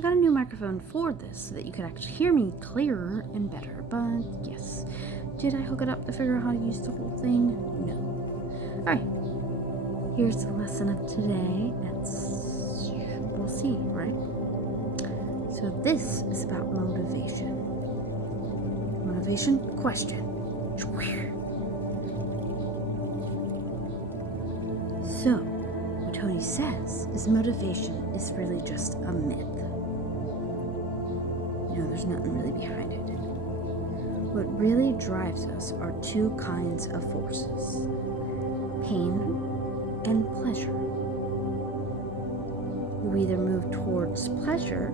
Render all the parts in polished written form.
I got a new microphone for this so that you could actually hear me clearer and better. But yes, did I hook it up to figure out how to use the whole thing? No. Alright, here's the lesson of today. We'll see, right? So this is about motivation. Motivation? Question. So, what Tony says is motivation is really just a myth. There's nothing really behind it. What really drives us are two kinds of forces: pain and pleasure. You either move towards pleasure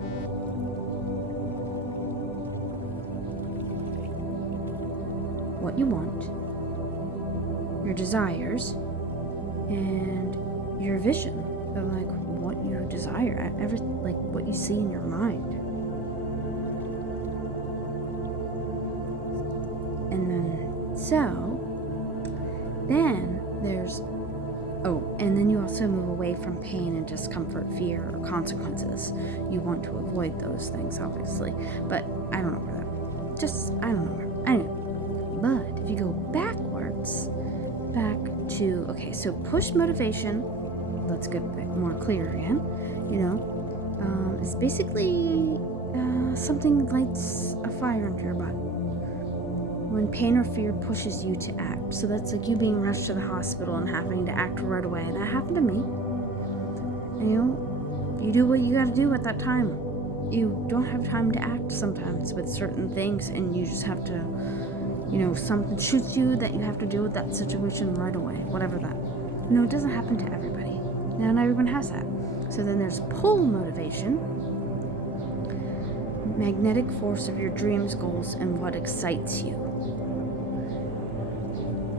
what you want, your desires, and your vision of like what you desire, like what you see in your mind. And then you also move away from pain and discomfort, fear, or consequences. You want to avoid those things, obviously, but I don't know where I don't know where. Anyway, but if you go backwards, so push motivation, let's get a bit more clear again, it's basically something lights a fire under your butt. When pain or fear pushes you to act. So that's like you being rushed to the hospital and having to act right away. That happened to me. And you do what you gotta do at that time. You don't have time to act sometimes with certain things, and you just have to, something shoots you that you have to deal with that situation right away, whatever that. It doesn't happen to everybody. Not everyone has that. So then there's pull motivation, magnetic force of your dreams, goals, and what excites you.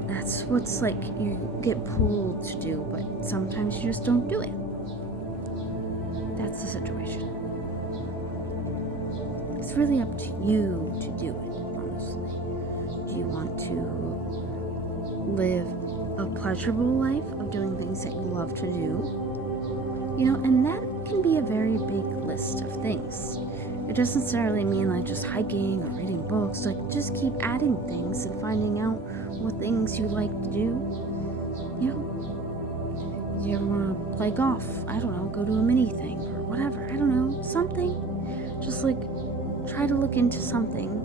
That's what's like you get pulled to do, but sometimes you just don't do it. That's the situation. It's really up to you to do it, honestly. Do you want to live a pleasurable life of doing things that you love to do? And that can be a very big list of things. It doesn't necessarily mean like just hiking or reading books. Like just keep adding things and finding out what things you like to do. Do you ever want to play golf? I don't know, go to a mini thing or whatever. I don't know, something. Just like try to look into something,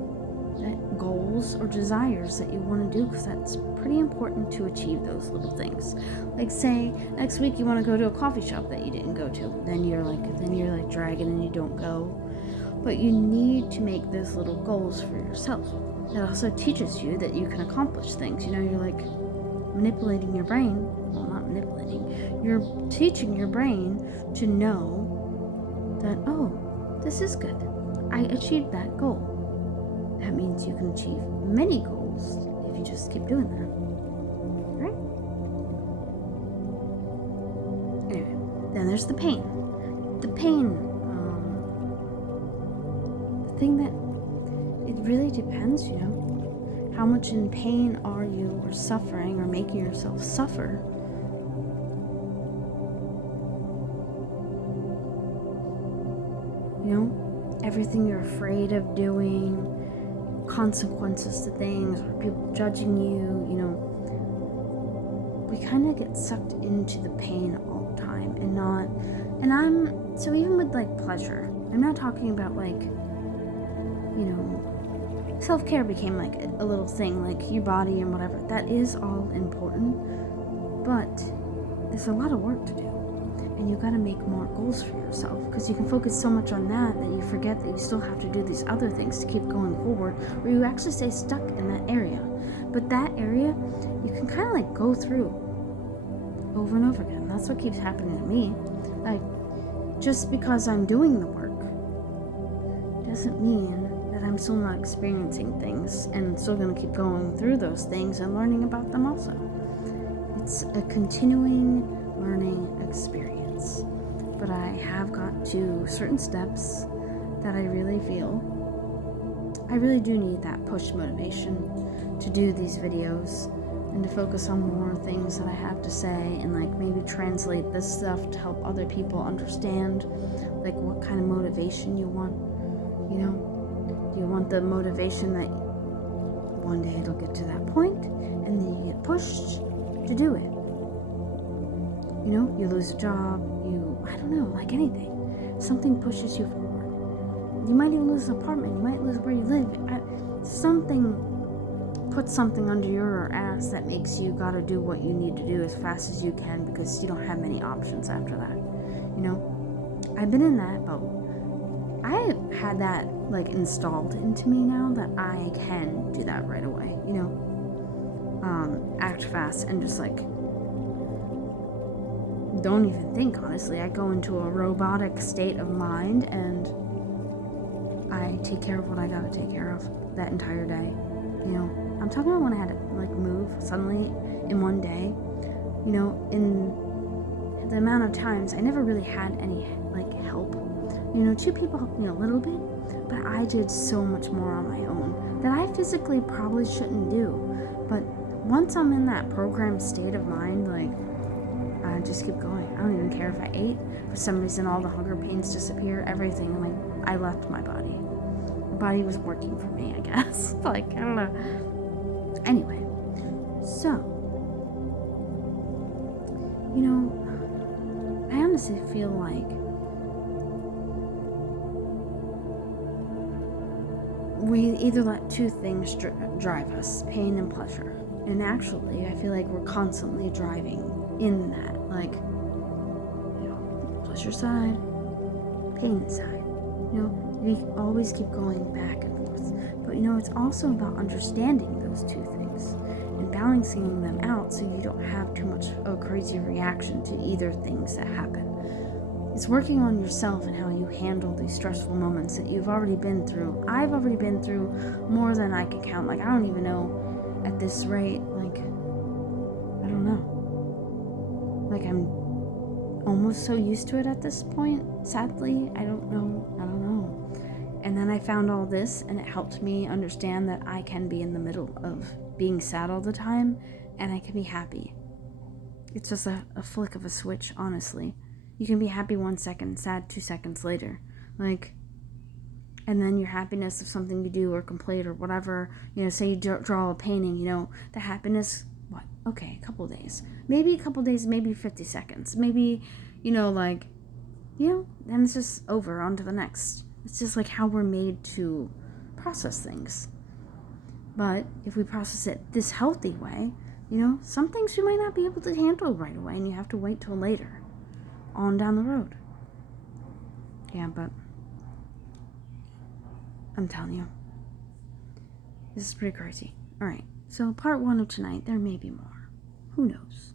that goals or desires that you want to do, because that's pretty important to achieve those little things. Like say next week you want to go to a coffee shop that you didn't go to. Then you're like dragging and you don't go. But you need to make those little goals for yourself. It also teaches you that you can accomplish things. You're like manipulating your brain. Well, not manipulating. You're teaching your brain to know that, oh, this is good. I achieved that goal. That means you can achieve many goals if you just keep doing that. Right? Anyway, then there's the pain. The pain. Thing that it really depends, how much in pain are you, or suffering, or making yourself suffer. Everything you're afraid of doing, consequences to things, or people judging you, we kind of get sucked into the pain all the time, so even with like pleasure, I'm not talking about like self-care became like a little thing, like your body and whatever. That is all important, but there's a lot of work to do, and you got to make more goals for yourself, because you can focus so much on that you forget that you still have to do these other things to keep going forward, or you actually stay stuck in that area. But that area you can kind of like go through over and over again. That's what keeps happening to me. Like, just because I'm doing the work doesn't mean that I'm still not experiencing things, and still going to keep going through those things and learning about them also. It's a continuing learning experience. But I have got to certain steps that I really feel I really do need that push motivation to do these videos, and to focus on more things that I have to say, and like maybe translate this stuff to help other people understand like what kind of motivation you want. You know, do you want the motivation that one day it'll get to that point and then you get pushed to do it? You know, you lose a job, I don't know, like anything. Something pushes you forward. You might even lose an apartment, you might lose where you live. Something puts something under your ass that makes you gotta do what you need to do as fast as you can because you don't have many options after that. You know, I've been in that boat. I had that like installed into me now that I can do that right away. You know, act fast and just like don't even think, honestly. I go into a robotic state of mind and I take care of what I gotta take care of that entire day. You know, I'm talking about when I had to like move suddenly in one day. You know, in the amount of times I never really had any like help. You know, 2 people helped me a little bit, but I did so much more on my own that I physically probably shouldn't do. But once I'm in that programmed state of mind, like, I just keep going. I don't even care if I ate. For some reason, all the hunger pains disappear, everything. Like, I left my body. My body was working for me, I guess. Like, I don't know. Anyway, so, you know, I honestly feel like we either let 2 things drive us, pain and pleasure. And actually, I feel like we're constantly driving in that, like, you know, pleasure side, pain side. You know, we always keep going back and forth. But you know, it's also about understanding those 2 things and balancing them out so you don't have too much of a crazy reaction to either things that happen. It's working on yourself and how you handle these stressful moments that you've already been through. I've already been through more than I can count. Like, I don't even know at this rate, like, I don't know. Like, I'm almost so used to it at this point, sadly. I don't know. And then I found all this, and it helped me understand that I can be in the middle of being sad all the time, and I can be happy. It's just a flick of a switch, honestly. You can be happy 1 second, sad 2 seconds later. Like, and then your happiness of something you do or complete or whatever, you know, say you draw a painting, you know, the happiness, what? Okay, a couple days. Maybe a couple days, maybe 50 seconds. Maybe, you know, like, you know, then it's just over, on to the next. It's just like how we're made to process things. But if we process it this healthy way, you know, some things you might not be able to handle right away and you have to wait till later, on down the road. Yeah, but I'm telling you, this is pretty crazy. Alright, so part 1 of tonight, there may be more. Who knows?